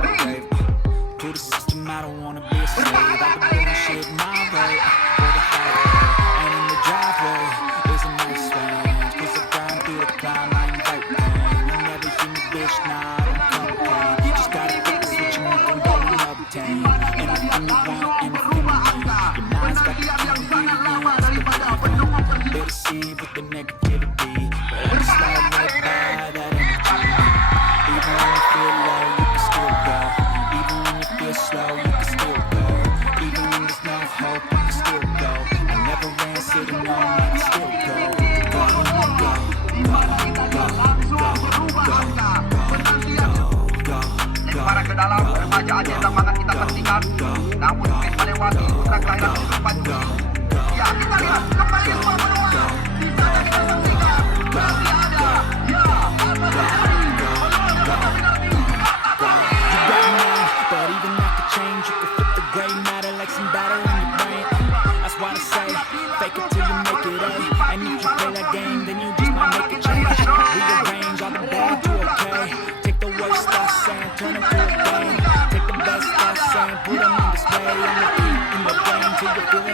my grave. To the system, I don't wanna be a slave. I've been doing shit my way, or the highway. And in the driveway is a nice range, 'cause I grind through the climb, I ain't fighting. You never hear me, bitch, nah, I don't complain. Just gotta flip the switch and you can go and obtain anything you want, anything you need. Your mind's got the key ingredients, they'll deceive with the negativity, but I just slide right by that energy. Even when you feel low, you can still go. Even when you feel slow, you can still go. Even when there's no hope, you can still go. I never ran, sitting on me, I still go. Go, go, go, go, go, go, go. Para ke dalam remaja Aceh zaman kita saksikan, namun mungkin melewati putra kelahiran kehidupan ini. Ya, kita lihat kembali dua peluang. Di sana kita saksikan masih ada. Ya, apa terjadi? You got mine, but even that could change. You could flip the gray matter like some batter in your brain. That's why I say, fake it till you make it A. And if you play that game, then you just might make a change. Rearrange all the bad to okay. Take the worst thoughts and turn them to a game. Take the best thoughts and put them on display. And repeat in your brain till you're feeling